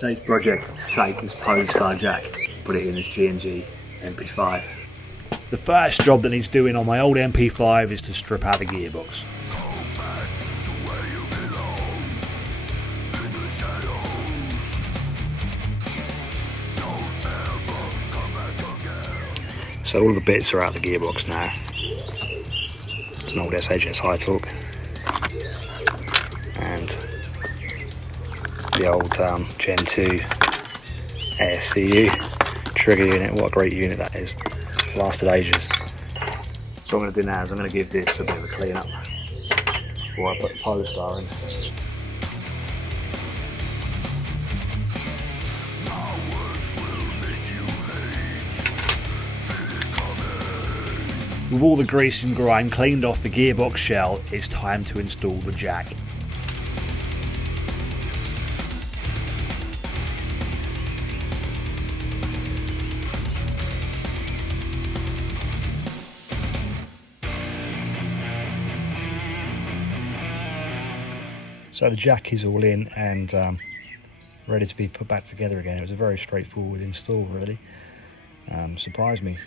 Today's project is to take this Polarstar Jack, put it in this G&G MP5. The first job that needs doing on my old MP5 is to strip out the gearbox. So all the bits are out of the gearbox now. It's an old SHS high torque. And the old Gen 2 ASCU trigger unit. What a great unit that is. It's lasted ages. So what I'm going to do now is I'm going to give this a bit of a clean up before I put the Polarstar in. With all the grease and grime cleaned off the gearbox shell, it's time to install the jack. So the jack is all in and ready to be put back together again. It was a very straightforward install, really. Surprised me.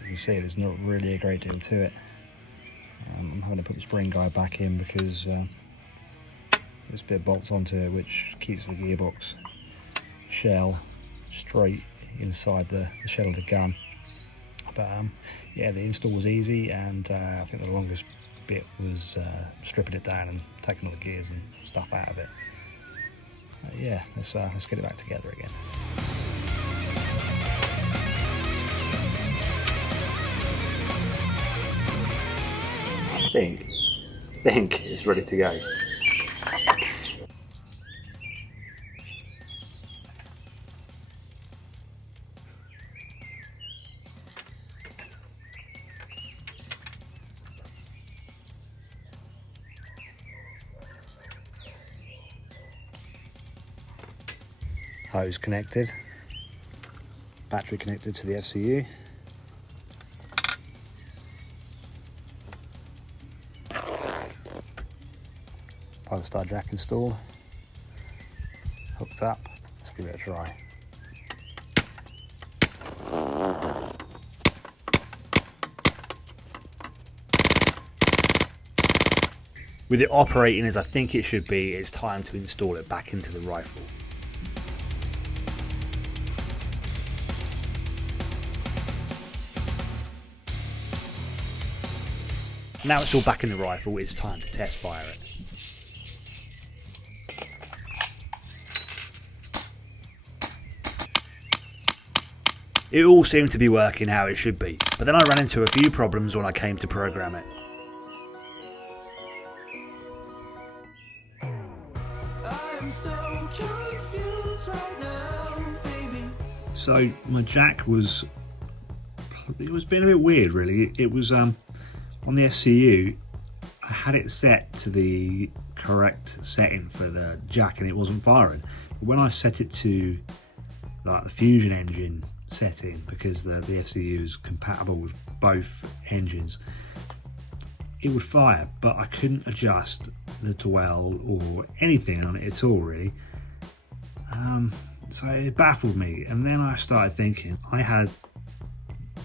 You can see there's not really a great deal to it. I'm having to put the spring guide back in because this bit bolts onto it, which keeps the gearbox shell straight inside the shell of the gun. But yeah, the install was easy, and I think the longest bit was stripping it down and taking all the gears and stuff out of it. Yeah, let's get it back together again. I think it's ready to go. Hose connected, battery connected to the FCU. Polarstar Jack installed, hooked up. Let's give it a try. With it operating as I think it should be, it's time to install it back into the rifle. Now it's all back in the rifle, it's time to test fire it. It all seemed to be working how it should be, but then I ran into a few problems when I came to program it. So my jack was being a bit weird, really. It was on the SCU, I had it set to the correct setting for the jack and it wasn't firing. But when I set it to like the Fusion engine setting, because the FCU is compatible with both engines, it would fire, but I couldn't adjust the dwell or anything on it at all, really. So it baffled me, and then I started thinking I had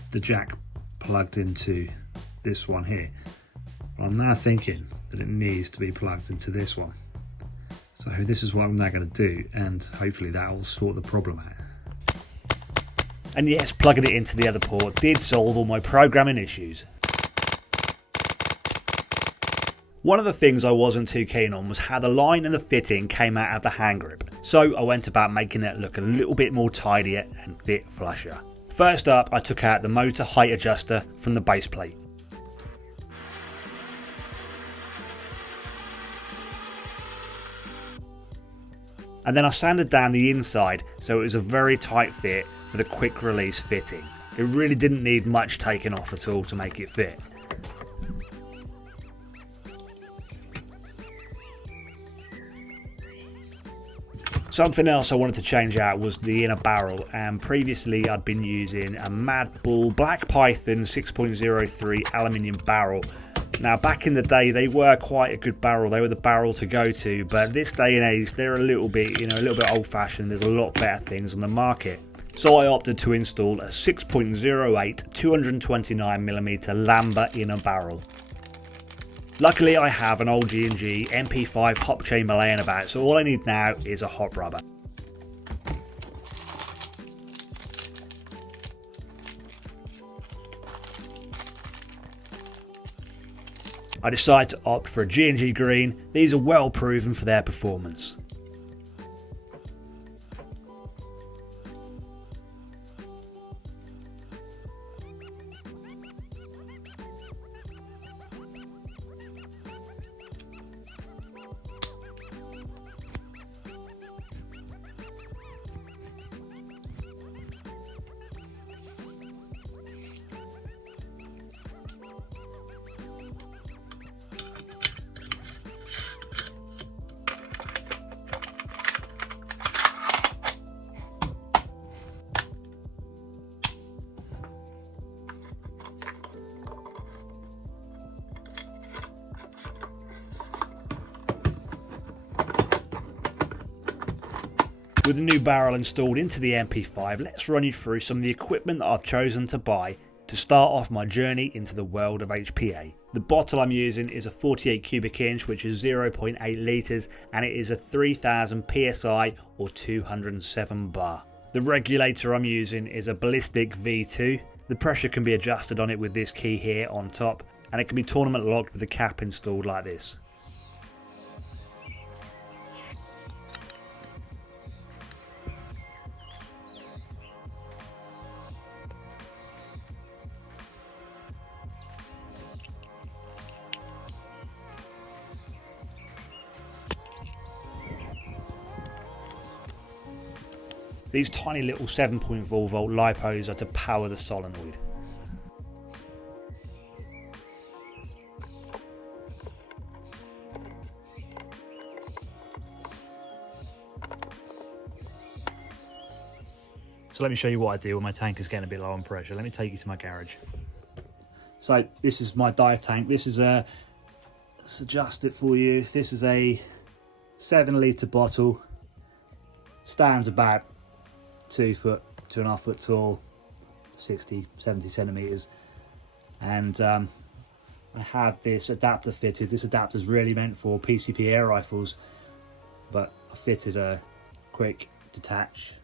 the jack plugged into this one here. I'm now thinking that it needs to be plugged into this one. So this is what I'm now going to do, and hopefully that will sort the problem out. And yes, plugging it into the other port did solve all my programming issues. One of the things I wasn't too keen on was how the line and the fitting came out of the hand grip. So I went about making it look a little bit more tidier and fit flusher. First up, I took out the motor height adjuster from the base plate. And then I sanded down the inside so it was a very tight fit for the quick release fitting. It really didn't need much taken off at all to make it fit. Something else I wanted to change out was the inner barrel, and previously I'd been using a Mad Bull Black Python 6.03 aluminium barrel, Now back in the day they were quite a good barrel, they were the barrel to go to, but this day and age they're a little bit, a little bit old fashioned. There's a lot better things on the market. So I opted to install a 6.08 229mm Lambert in a barrel. Luckily I have an old G&G MP5 hop chamber laying about, so all I need now is a hot rubber. I decided to opt for a G&G green. These are well proven for their performance. With the new barrel installed into the MP5, let's run you through some of the equipment that I've chosen to buy to start off my journey into the world of HPA. The bottle I'm using is a 48 cubic inch, which is 0.8 litres, and it is a 3000 PSI or 207 bar. The regulator I'm using is a ballistic V2. The pressure can be adjusted on it with this key here on top, and it can be tournament locked with the cap installed like this. These tiny little 7.4 volt lipos are to power the solenoid. So let me show you what I do when my tank is getting a bit low on pressure. Let me take you to my garage. So this is my dive tank. This is let's adjust it for you. This is a 7 litre bottle. Stands about 2 foot, 2.5 foot tall, 60, 70 centimeters. And I have this adapter fitted. This adapter is really meant for PCP air rifles, but I fitted a quick detach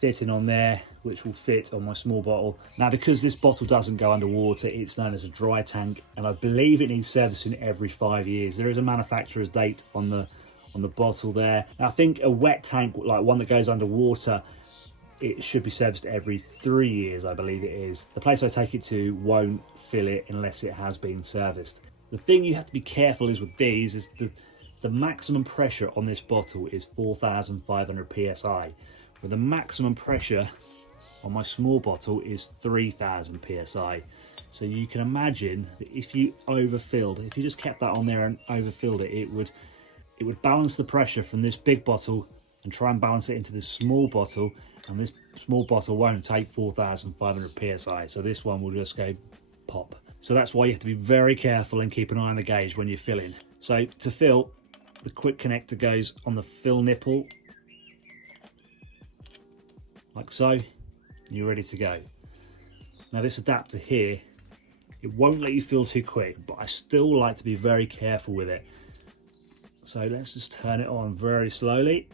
fitting on there, which will fit on my small bottle. Now, because this bottle doesn't go underwater, it's known as a dry tank, and I believe it needs servicing every 5 years. There is a manufacturer's date on the bottle there. Now, I think a wet tank, like one that goes underwater, it should be serviced every 3 years, I believe it is. The place I take it to won't fill it unless it has been serviced. The thing you have to be careful is with these is the maximum pressure on this bottle is 4,500 PSI, where the maximum pressure on my small bottle is 3,000 PSI. So you can imagine that if you overfilled, if you just kept that on there and overfilled it, it would balance the pressure from this big bottle and try and balance it into this small bottle, and this small bottle won't take 4,500 PSI, so this one will just go pop. So that's why you have to be very careful and keep an eye on the gauge when you're filling. So to fill, the quick connector goes on the fill nipple, like so, and you're ready to go. Now this adapter here, it won't let you fill too quick, but I still like to be very careful with it. So let's just turn it on very slowly.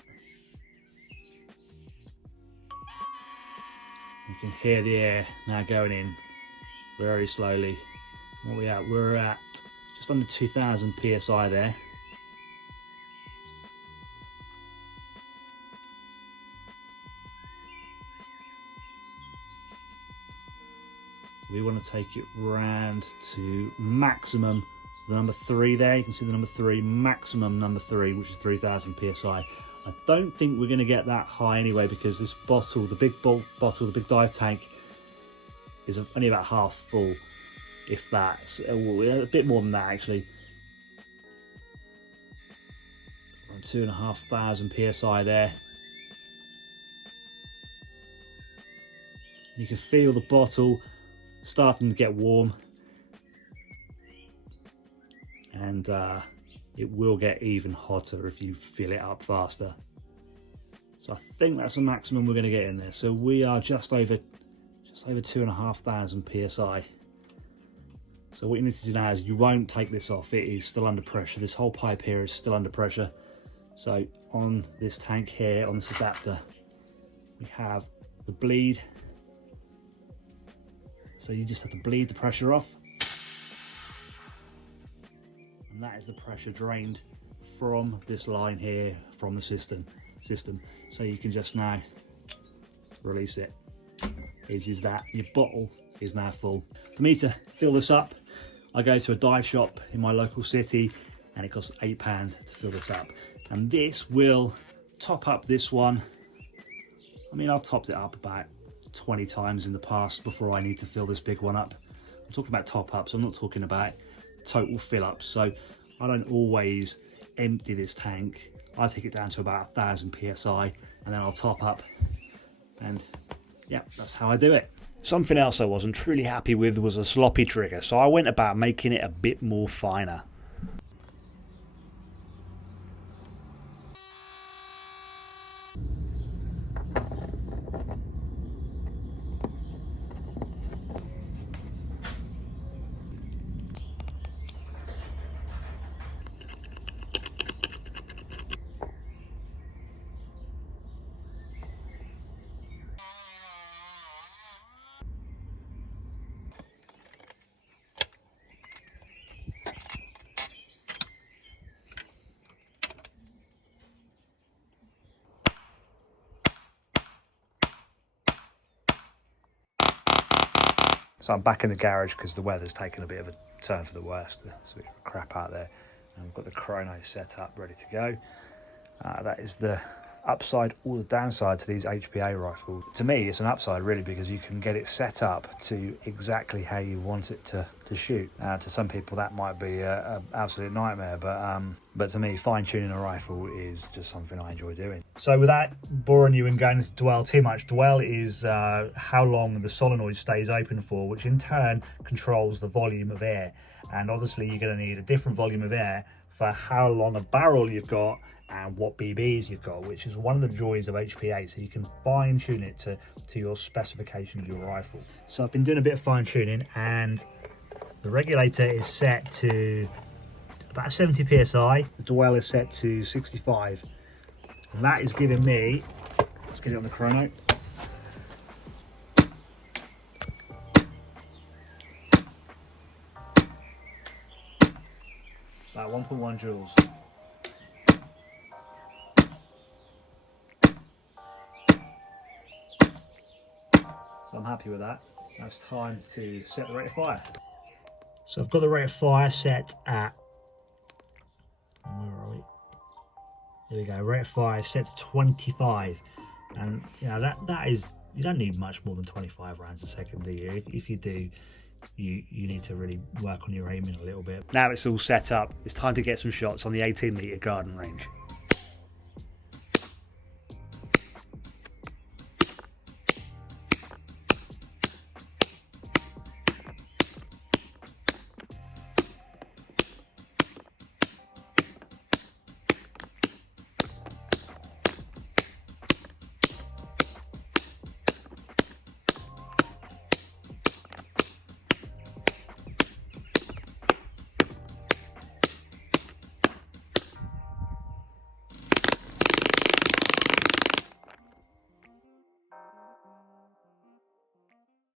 You can hear the air now going in very slowly. What are we at? We're at just under 2,000 PSI there. We want to take it round to maximum, the number 3 there. You can see the number 3, maximum number 3, which is 3,000 PSI. I don't think we're going to get that high anyway, because this bottle, the big bottle, the big dive tank, is only about half full, if that. So, a bit more than that actually. Around 2,500 PSI there. You can feel the bottle starting to get warm. and it will get even hotter if you fill it up faster. So I think that's the maximum we're going to get in there. So we are just over 2,500 psi. So what you need to do now is you won't take this off. It is still under pressure. This whole pipe here is still under pressure. So on this tank here, on this adapter, we have the bleed. So you just have to bleed the pressure off. And that is the pressure drained from this line here, from the system. So you can just now release it. Is that your bottle is now full. For me to fill this up, I go to a dive shop in my local city, and it costs £8 to fill this up. And this will top up this one. I mean, I've topped it up about 20 times in the past before I need to fill this big one up. I'm talking about top ups, I'm not talking about total fill ups. So I don't always empty this tank. I take it down to about 1,000 psi, and then I'll top up, and yeah, that's how I do it. Something else I wasn't truly happy with was a sloppy trigger, so I went about making it a bit more finer. So I'm back in the garage because the weather's taken a bit of a turn for the worst. There's a bit of crap out there. And we've got the chrono set up, ready to go. That is the upside or the downside to these HPA rifles. To me, it's an upside really, because you can get it set up to exactly how you want it to shoot. To some people that might be an absolute nightmare, but to me, fine-tuning a rifle is just something I enjoy doing. So without boring you and going into dwell too much, dwell is how long the solenoid stays open for, which in turn controls the volume of air. And obviously you're going to need a different volume of air for how long a barrel you've got and what BBs you've got, which is one of the joys of HPA. So you can fine tune it to your specification of your rifle. So I've been doing a bit of fine tuning, and the regulator is set to about 70 psi. The dwell is set to 65. And that is giving me, let's get it on the chrono. About 1.1 joules. So I'm happy with that. Now it's time to set the rate of fire. So I've got the rate of fire set at, where are we? There we go, rate of fire set to 25. And you know, that is, you don't need much more than 25 rounds a second, do you? If you do, you need to really work on your aiming a little bit. Now it's all set up, it's time to get some shots on the 18 metre garden range.